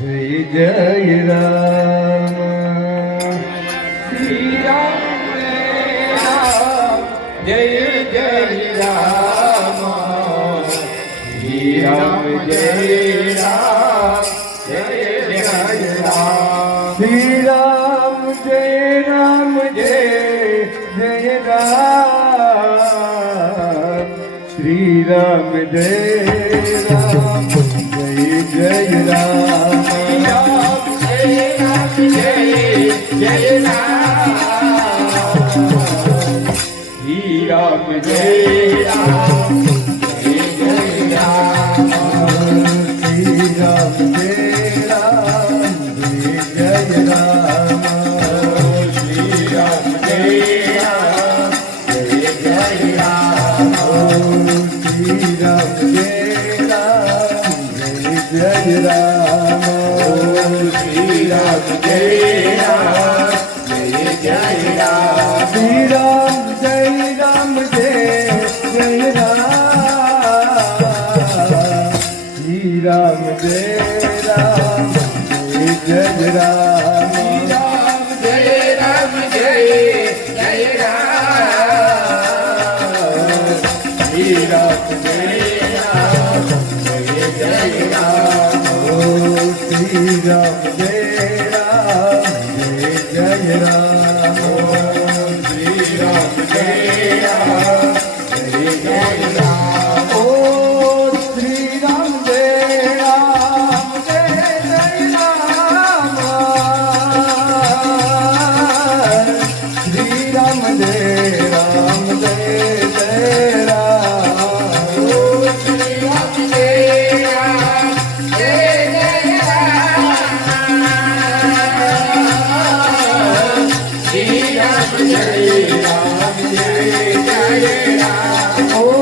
जय जय राम श्री राम जय जय राम श्री राम जय राम जय जय राम श्री राम जय राम जय जय राम श्री राम जय राम जय जय राम जय राम श्री राम जय राम जय जय राम श्री राम जय राम जय जय राम श्री राम जय राम जय जय राम श्री राम जय राम जय जय राम श्री राम जय राम जय जय राम श्री राम जय राम जय जय राम श्री राम जय राम जय जय राम जय राम जय जय राम श्री राम जय राम जय जय राम श्री राम जय राम जय जय राम श्री राम जय राम जय जय राम ओ श्री राम जय राम जय जय राम श्री राम जय राम जय जय राम श्री राम जय राम जय जय राम श्री राम जय राम जय जय राम ओ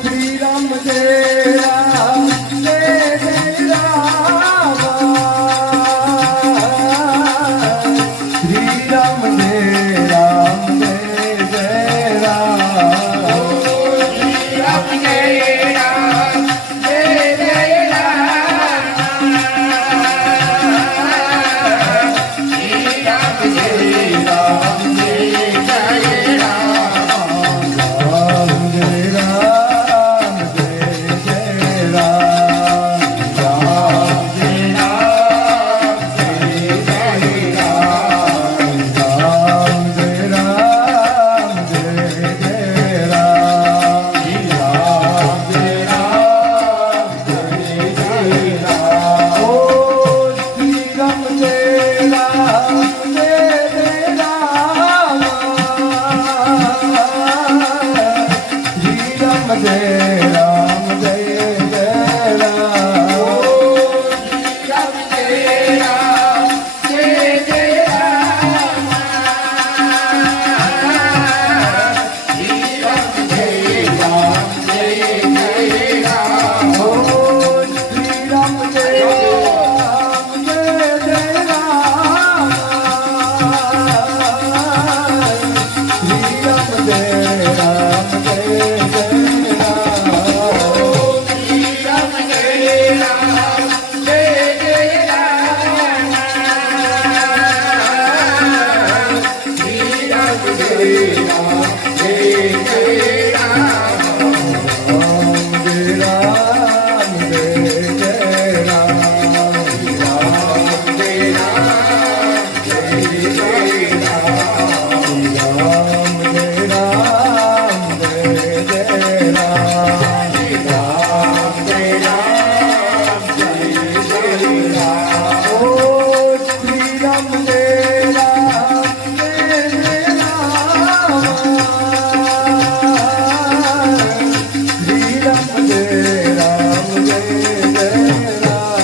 श्री राम जय राम जय जय राम श्री राम जय राम जय जय राम श्री राम जय राम जय जय राम श्री राम जय राम जय जय राम राम जय राम जय जय राम राम जय राम जय जय राम राम जय राम जय जय राम श्री राम जय राम जय जय राम ओ श्री राम जय राम जय जय राम श्री राम जय राम जय जय राम राम जय राम जय जय राम श्री राम जय राम जय जय राम ओ श्री राम जय राम जय जय राम श्री राम जय राम जय जय राम श्री राम जय राम जय जय राम श्री राम जय राम जय जय राम राम जय राम जय जय राम राम जय राम जय जय राम राम जय राम जय जय राम राम जय राम जय जय राम ओ श्री राम जय राम जय जय राम श्री राम जय राम जय जय राम राम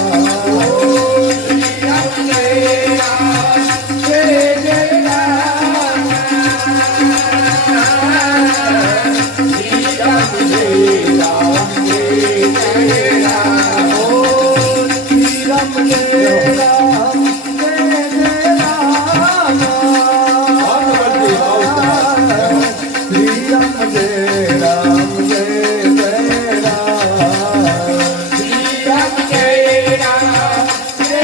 जय राम जय जय राम श्री राम जय राम जय जय राम ओ श्री राम जय राम जय जय राम श्री राम जय राम जय जय राम श्री राम जय राम जय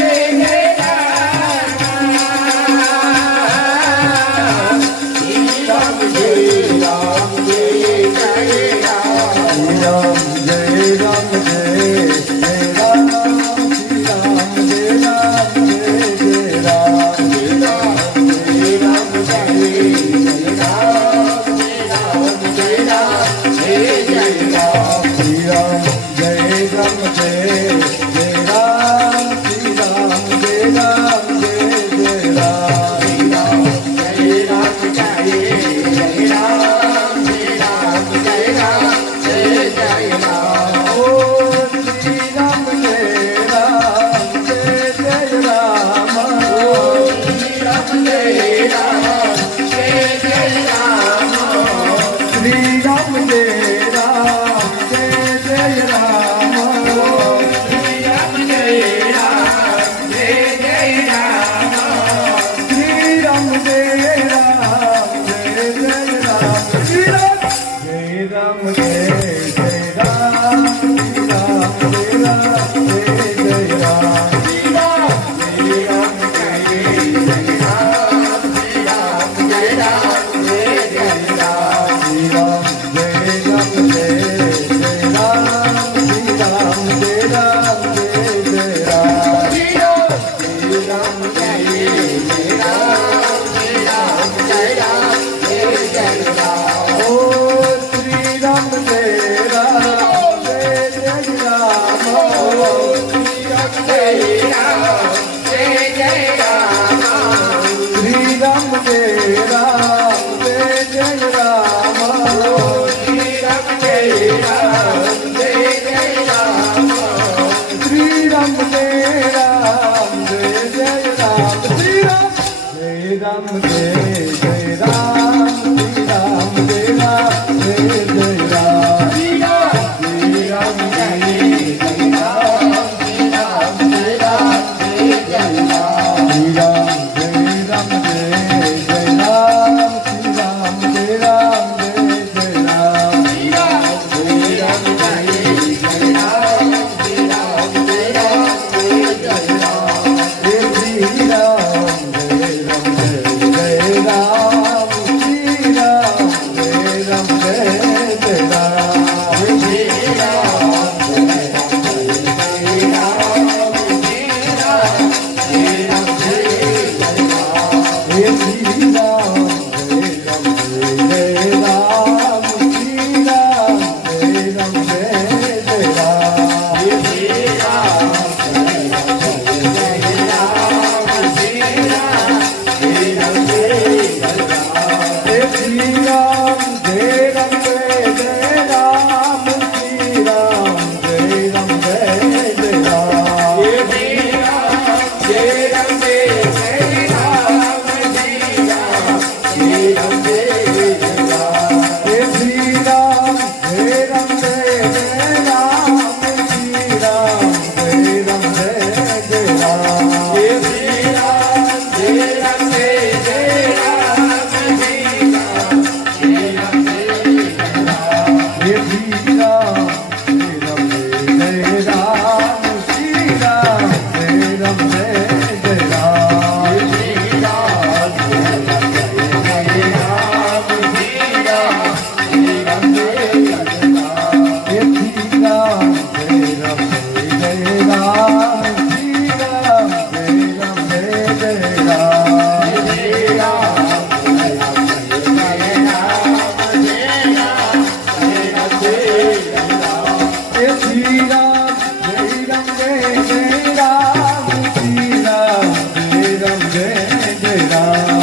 जय राम श्री राम जय राम जय जय राम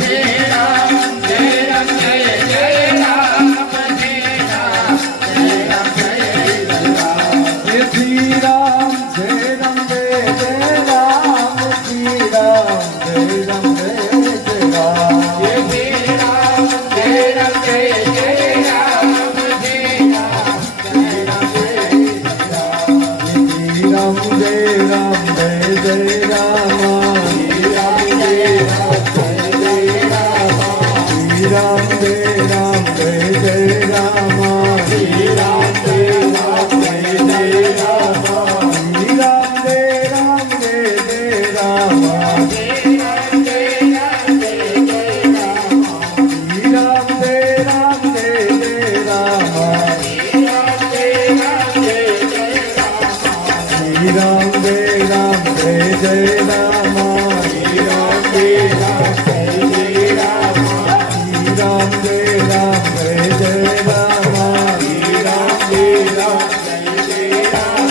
जय राम जय राम जय जय राम जय राम जय राम जय जय राम ये श्री राम जय राम जय जय राम श्री राम जय राम जय जय राम जय जय राम जय राम जय जय राम जय राम जय राम जय जय राम श्री राम जय राम जय जय राम जय राम जय राम जय जय राम श्री राम जय राम जय जय राम जय राम जय राम जय जय राम श्री राम जय राम जय जय राम जय राम जय राम जय जय राम श्री राम जय राम जय जय राम जय राम जय राम जय जय राम श्री राम जय राम जय जय राम जय राम जय राम जय जय राम श्री राम जय राम जय जय राम जय राम जय राम जय जय राम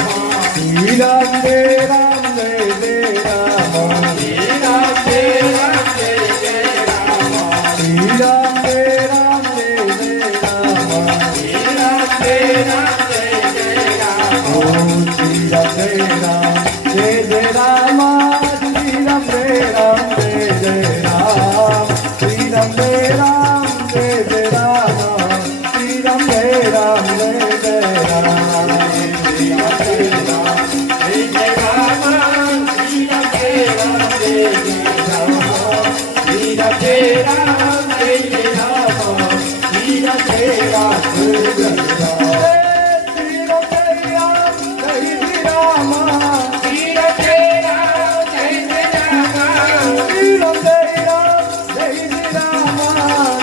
श्री राम जय राम जय जय राम जय राम जय राम जय जय राम श्री राम जय राम जय जय राम जय राम जय राम जय जय राम ओम श्री राम जय राम जय जय राम श्री राम जय राम जय जय राम श्री राम जय राम जय जय राम श्री राम जय राम जय जय राम जय राम जय राम जय जय राम श्री राम जय राम जय जय राम श्री राम जय राम जय जय राम श्री राम जय राम जय जय राम श्री राम जय राम जय श्री राम श्री राम जय राम जय जय राम श्री राम जय राम जय श्री राम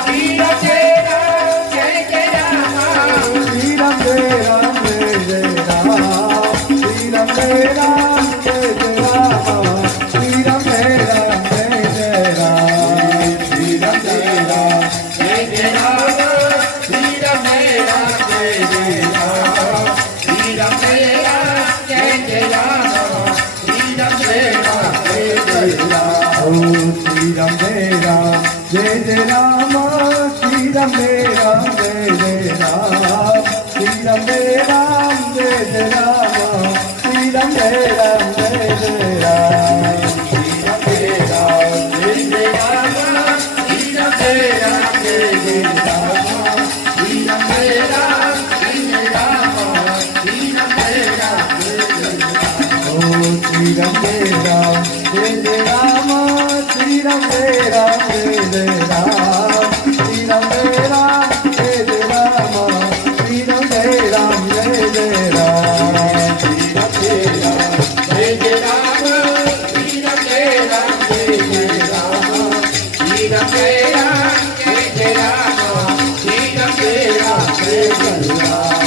श्री राम जय राम जय जय राम श्री राम जय राम जय जय राम श्री राम जय राम जय जय राम श्री राम जय राम जय जय राम श्री राम जय राम जय जय राम श्री राम जय राम जय जय राम श्री राम जय राम जय जय राम श्री राम जय राम जय जय राम ओ श्री राम जय राम जय जय राम श्री राम जय राम जय जय राम श्री राम जय राम जय जय राम श्री राम जय राम जय जय राम श्री राम जय राम जय जय राम श्री राम जय राम जय जय राम श्री राम जय राम जय जय राम श्री राम जय राम जय जय राम ओ श्री राम जय राम जय जय राम श्री राम जय राम जय जय राम श्री राम जय राम जय जय राम श्री राम जय राम जय जय राम श्री राम जय राम जय जय राम श्री राम जय राम जय जय राम श्री राम जय राम जय जय राम श्री राम जय राम जय जय राम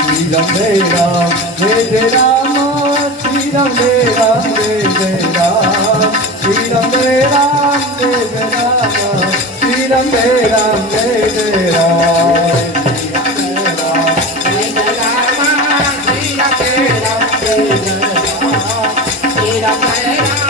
श्री राम जय राम जय जय राम श्री राम जय राम जय जय राम श्री राम जय राम जय जय राम श्री राम जय राम जय जय राम जय जय राम श्री राम जय राम जय जय राम श्री राम जय राम